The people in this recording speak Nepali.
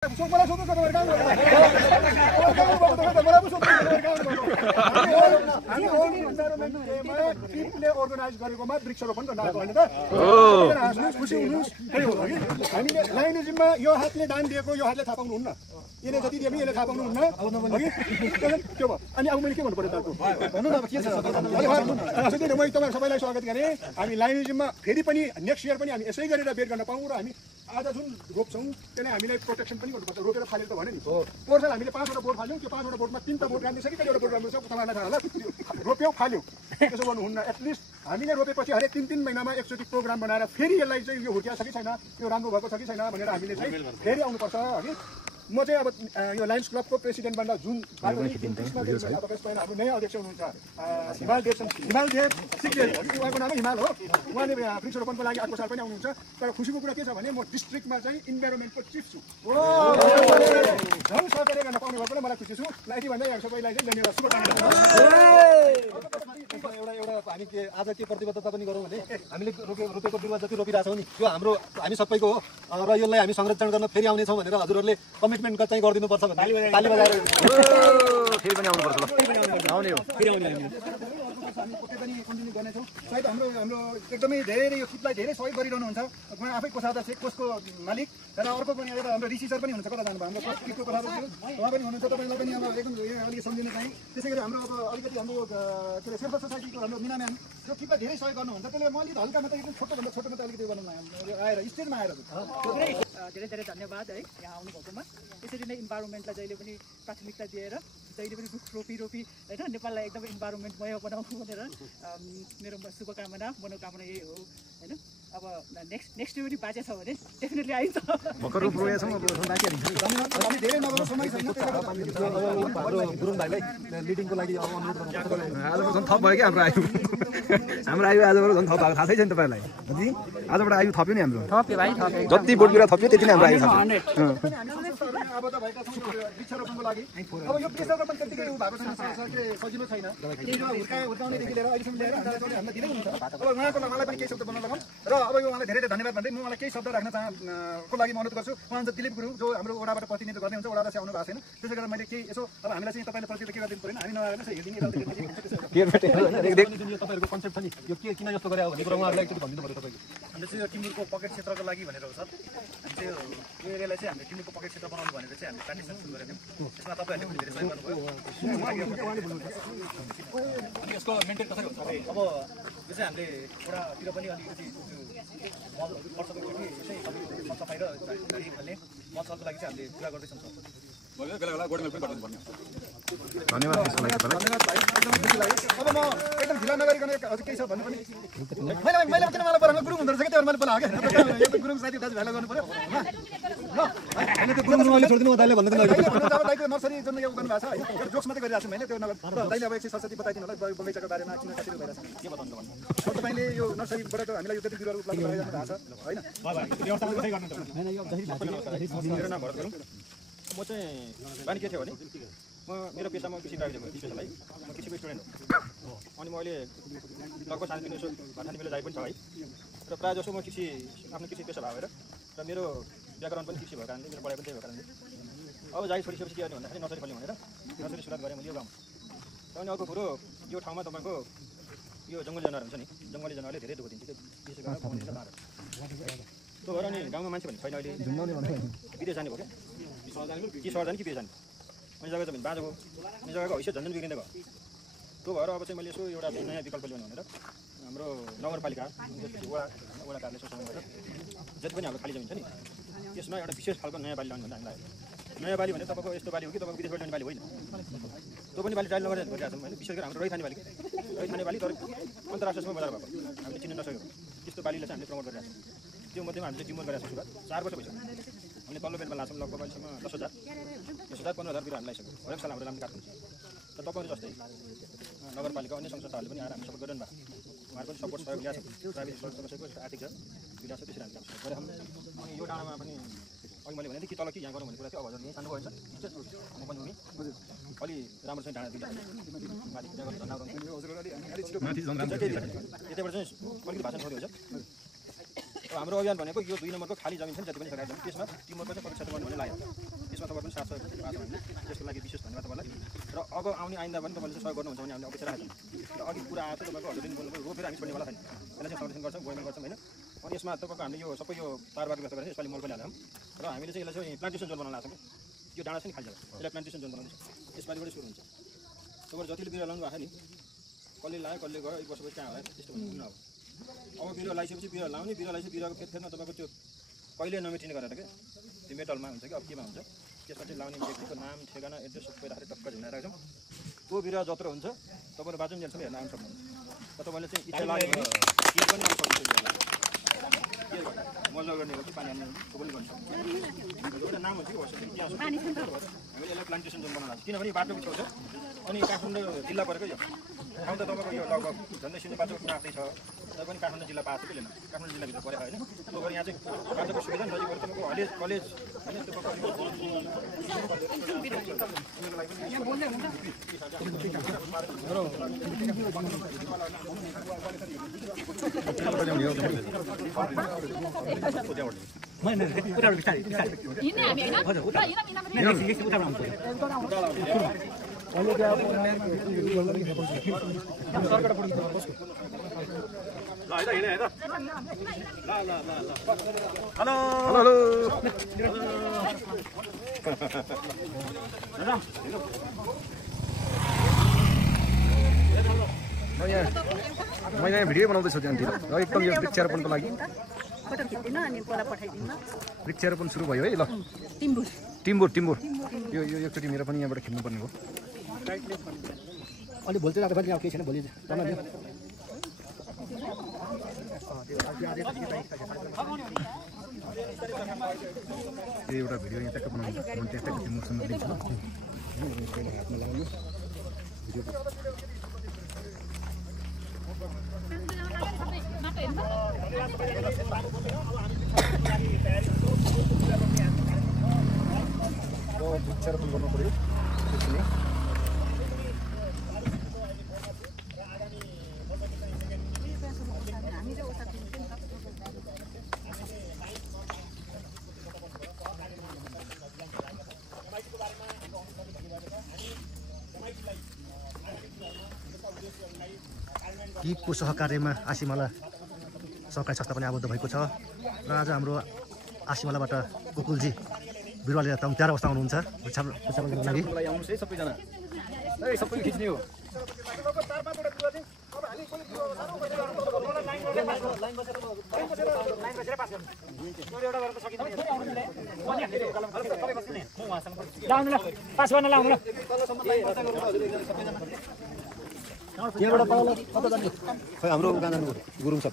मलाई सोध्नु छ तपाईहरु काम गर्नु मलाई पो सोध्नु तपाईहरु काम गर्नु हामी होम इन्भाइरोमेन्ट डेमा टिमले अर्गनाइज गरेकोमा वृक्षरोपण गर्न आएको हैन त हाँस्नु खुसी हुनुस् त्यही हो कि हामीले लाइनिजममा यो हातले दान दिएको यो हातले थाहा पाउनु हुन्न यसले जति दिए पनि यसले थाहा पाउनु हुन्न त्यो भयो अनि अब मैले के भन्नु पर्यो ताको भन्नु न अब के छ त्यसैले मैले तपाईहरु सबैलाई स्वागत गरे हामी लाइनिजममा फेरि पनि नेक्स्ट इयर पनि हामी यसै गरेर बेट गर्न पाऊँ र हामी आज जुन रोप्छौँ त्यसले हामीलाई प्रोटेक्सन पनि गर्नुपर्छ रोपेर फालेर त भने नि पोहोर साल हामीले 5 वटा बोट फाल्यौँ त्यो 5 वटा बोटमा 3टा बोट राम्रै छ कि कतिवटा बोट राम्रो छ तपाईँलाई थाहा होला रोप्यौँ फाल्यौँ त्यसो गर्नुहुन्न एटलिस्ट हामीले रोपेपछि हरेक 3 महिनामा एकचोटि प्रोग्राम बनाएर फेरि यसलाई चाहिँ यो हुर्किया छ कि छैन यो राम्रो भएको छ कि छैन भनेर हामीले चाहिँ फेरि आउनुपर्छ हगि म चाहिँ अब यो लायन्स क्लबको प्रेसिडेन्ट बन्दा जुन हाम्रो नयाँ अध्यक्ष हुनुहुन्छ हिमाल देव सिक्रेट उहाँको नामै हिमाल हो उहाँले वृक्षरोपणको लागि अर्को साल पनि आउनुहुन्छ तर खुसीको कुरा के छ भने म डिस्ट्रिक्टमा चाहिँ इन्भाइरोमेन्टको चिफ छु झन् सहकार्य गर्न पाउने भएकोले मलाई खुसी छु यति भन्दै सबैलाई चाहिँ धन्यवाद शुभकामना एउटा हामी के आज के प्रतिबद्धता पनि गरौँ भने हामीले रोपेको बिरुवा जति रोपिरहेछौँ नि त्यो हाम्रो हामी सबैको हो र यसलाई हामी संरक्षण गर्न फेरि आउनेछौँ भनेर हजुरहरूले कमिटमेन्ट चाहिँ गरिदिनुपर्छ भने ताली बजाएर फेरि पनि आउनुपर्छ ल आउने हो फेरि आउने हामी पक्कै पनि कन्टिन्यू गर्नेछौँ सायद हाम्रो एकदमै धेरै यो किटलाई धेरै सहयोग गरिरहनुहुन्छ उहाँ आफै कोषाध्यक्ष कोषको मालिक र अर्को पनि एउटा हाम्रो ऋषि सर पनि हुनुहुन्छ कता जानुभयो हाम्रो किटको कोषाध्यक्ष उहाँ पनि हुनुहुन्छ तपाईँलाई पनि अब एकदम अलिकति सम्झिनु चाहिँ त्यसै गरी हाम्रो अब अलिकति हाम्रो के अरे शेर्पा सोसाइटीको हाम्रो मिना म्याम त्यो किटलाई धेरै सहयोग गर्नुहुन्छ त्यसले म अलिकति हल्का मात्रै एकदम छोटोभन्दा छोटो मात्रै अलिकति गर्नु आएर स्टेजमा आएर धेरै धेरै धन्यवाद है यहाँ आउनुभएकोमा यसरी नै इन्भाइरोमेन्टलाई जहिले पनि प्राथमिकता दिएर जहिले पनि रुख रोपी होइन नेपाललाई एकदमै इन्भाइरोमेन्टमय बनाउनु भनेर मेरो शुभकामना मनोकामना यही हो होइन अब नेक्स्ट पनि बाँचे छ भने डेफिनेटली आइन्छ धेरै नगर्नु समय छैन गुरुङ भाइलाई लिडिङको लागि अनुरोध गर्नु आजबाट झन् थप भयो कि हाम्रो आयु आजबाट झन् थप भएको थाहा छैन तपाईँहरूलाई आजबाट आयु थप्यो नि हाम्रो जति बोट बिरुवा थप्यो त्यति नै हाम्रो आयु थप्यो आबद्ध भएका छौँ वृक्षरोपणको लागि अब यो वृक्षरोपण त्यतिकै भएको छैन सजिलो छैन हुर्काउनेदेखि लिएर अहिलेसम्म ल्याएर हामीलाई दिनै हुन्छ अब उहाँको मलाई पनि केही शब्द बोल्न लगाउँ र अब यो उहाँलाई धेरै धन्यवाद भन्दै म उहाँलाई केही शब्द राख्न को लागि म अनुरोध गर्छु उहाँ हुन्छ दिलीप गुरुङ जो हाम्रो वडाबाट प्रतिनिधित्व गर्ने हुन्छ वडाबाट चाहिँ आउनु भएको छैन त्यसै गरेर मैले केही यसो अब हामीलाई चाहिँ तपाईँले प्रतिनिधित्व के गरिदिनु परेन हामी नआएर तपाईँहरूको कन्सेप्ट छ नि यो के किन जस्तो गरे हो भन्ने कुरा उहाँहरूलाई एकचोटि भनिदिनु पऱ्यो तपाईँले हामीले चाहिँ यो टिमुरको पकेट क्षेत्रको लागि भनेर हो सर हामी चाहिँ यो एरियालाई चाहिँ हामीले टिमुरको पकेट क्षेत्र बनाउनु भनेर चाहिँ हामीले प्लान्टेसन सुरु गरेको थियौँ त्यसमा तपाईँहरूले पनि धेरै सहयोग गर्नुभयो यसको मेन्टेन कसरी हुन्छ अब यो चाहिँ हामीले एउटातिर पनि अलिकति वर्षको यसै सफाइ र भन्ने मसलको लागि चाहिँ हामीले पुरा गर्दैछौँ सर धन्यवाद अब म एकदम ढिला नगरिकन अझ केही छ भन्नु पनि मैले किन मलाई बोलाउनु गुरुङ हुँदो रहेछ कि त्यो मैले बोलाएको क्या गुरुङ साथी दाजुभाइलाई गर्नु पऱ्यो छोडिदिनु दाइले भन्दै दाइको नर्सरी जुन यो गर्नुभएको छ है जोक्स मात्रै गरिरहेको छु मैले त्यो नगर दाइले अब एकछिन सरस्वती बताइदिनु होला बगैँचाको बारेमा किन कसरी भइरहेको छ के बताउनु तपाईँले यो नर्सरीबाट हामीलाई यो जति बिरुवाहरू उपलब्ध गराइरहनु भएको छ होइन म चाहिँ बानी के थियो भने म मेरो पेसामा कृषि प्राविधिक हो पेसालाई म कृषिको स्टुडेन्ट हो अनि म अहिले लगभग 3.5 वर्ष भाषा निमेले जाइ पनि छ है र प्रायः जसो म कृषि आफ्नो कृषि पेसा भएर र मेरो व्याकरण पनि कृषि भएको कारणले मेरो पढाइ पनि त्यही भएको कारणले अब जाइ छोडिसकेपछि के गर्ने भन्दाखेरि नर्सरी खोल्ने भनेर नर्सरी सुरुवात गरेँ मैले यो गाउँमा अनि अर्को कुरो यो ठाउँमा तपाईँको यो जङ्गली जनावर हुन्छ नि जङ्गली जनावरले धेरै दुःख दिन्छ विशेष गरेर पाउने बाँदर त्यो भएर अनि गाउँमा मान्छे भन्ने छैन अहिले विदेश जाने भयो कि सहर जाने कि विदेश जाने अनि जग्गा चाहिँ बाँझो भयो अनि जग्गाको हैसियत झन् बिग्रिँदै भयो त्यो भएर अब चाहिँ मैले यसो एउटा नयाँ विकल्प ल्याउने भनेर हाम्रो नगरपालिका वडा कार्यालय सोच्नु गरेर जति पनि हाम्रो खाली जमिन छ नि त्यसमा एउटा विशेष खालको नयाँ बाली ल्याउने भनेर हामीलाई नयाँ बाली भने तपाईँको यस्तो बाली हो कि तपाईँको विदेशबाट ल्याउने बाली होइन त्यो पनि बाली ट्रायल नगरेर गरिरहेको छौँ होइन विशेष गरी हाम्रो रैथाने बाली तर अन्तर्राष्ट्रियमा बजार भएको हामीले चिन्न नसकेको त्यस्तो बालीलाई चाहिँ हामीले प्रमोट गरिरहेको छौँ त्यो मध्येमा हामीले टिमुर गरेको छौँ सुरुवात 4 वर्ष भइसक्यो हामीले तल्लो बेलमा लान्छौँ लगभग अहिलेसम्म 10,000 15,000 बिरुवा हामीले लगाइसक्यो हरेक साल हाम्रो राम्रो काट्छ र तपाईँहरू जस्तै नगरपालिका अन्य संस्थाहरूले पनि आएर हामी सपोर्ट गरिरहनु भएको उहाँहरूको सपोर्ट सहयोग ल्याएको छ प्राइभेट समस्याको आर्थिक छ विकास छ त्यसरी हामी काम गरेर अनि यो डाँडामा पनि अघि मैले भने कि तल कि यहाँ गरौँ भन्ने कुरा थियो अब हजुर यहीँ सानो भएछ म पनि उनी अलि राम्रो चाहिँ डाँडा दिन्छ यताबाट चाहिँ अलिकति भाषण छोड्यो हाम्रो अभियान भनेको यो 2 नम्बरको खाली जमिन छ जति पनि सरकार जमिन त्यसमा टिमवर्कको चाहिँ कक्षा भन्ने लाग्यो त्यसमा तपाईँ पनि साथ सहयोग पाएको छ त्यसको लागि विशेष धन्यवाद तपाईँलाई र अब आउने आइन्दा पनि तपाईँले सहयोग गर्नुहुन्छ भने हामीले अपेक्षा राखेको छौँ र अघि कुरा आएको तपाईँको हजुरले बोल्नुभयो रोपेर हामी छोड्नेवाला छैन यसलाई चाहिँ संरक्षण गर्छौँ गोयमा गर्छौँ होइन अनि यसमा तपाईँको हामीले यो सबै यो तारबारको व्यवस्था गरेर यसपालि मल पनि हाल्छौँ र हामीले चाहिँ यसलाई चाहिँ प्लान्टेसन जोन बनाउन लाग्छौँ यो डाँडा चाहिँ खाली जग्गा यसलाई प्लान्टेसन जोन बनाउँदैछ यसपालिबाट सुरु हुन्छ तपाईँले जतिले बिरुवा लाउनु भएको नि कसले लायो कसले गयो 1 वर्षपछि कहाँ होला त्यस्तो भन्नु अब बिरुवा लगाइसकेपछि बिरुवा लाउने बिरुवा लगाइसकेपछि बिरुवाको फेदमा तपाईँको त्यो कहिले नमेटिने गरेर क्या त्यो मेटलमा हुन्छ कि अब केमा हुन्छ त्यसमा चाहिँ लाउने व्यक्तिको नाम ठेगाना एड्रेस सबै राखेर टक्क झुन्डाएर राख्छौँ त्यो बिरुवा जत्रो हुन्छ तपाईँले बाँचुन जेलसम्म हेर्न आउनु सक्नुहुन्छ र तपाईँले चाहिँ इच्छा लाग्यो भने केयर पनि आउनु सक्नुहुन्छ मजा गर्ने हो कि पानी हाल्ने हो पनि गर्नु सक्नुहुन्छ एउटा नाम हुन्छ कि हामीले यसलाई प्लान्टेसन जोन बनाउनु लाग्छ किनभने बाटोको छेउ छ अनि काठमाडौँ जिल्ला परेको यो ठाउँ त तपाईँको यो लगभग झन्डै 05 आँट्दै छ तर पनि काठमाडौँ जिल्ला पाएको छ कि काठमाडौँ जिल्लाभित्र परेको होइन तपाईँको यहाँ चाहिँ बाटोको सुविधा नजिक तपाईँको कलेज होइन मैले यहाँ भिडियो बनाउँदैछु त्यहाँतिर र एकदम यो वृक्षारोपणको लागि वृक्षारोपण सुरु भयो है ल टिम्बुर यो एकचोटि मेरो पनि यहाँबाट खिच्नुपर्ने हो अलि भोलि रात पनि केही छैन भोलि एउटा भिडियो यहाँ ट्याक्क बनाउनु म ट्याक्क टिम्बुरसँग दिन्छु हातमा लगाउनु वृक्षारोपण गर्नु पर्यो टिपको सहकार्यमा आसिमाला सहकारी संस्था पनि आबद्ध भएको छ र आज हाम्रो आसिमालाबाट कुकुलजी बिरुवा लिएर तयार अवस्थामा हुनुहुन्छ वृक्षारोपणको लागि आउनुहोस् है सबैजना सबै खिच्ने हो पास गर्न लाउनु ल यहाँबाट तल कता जाने खै हाम्रो गाना गुरुङ सब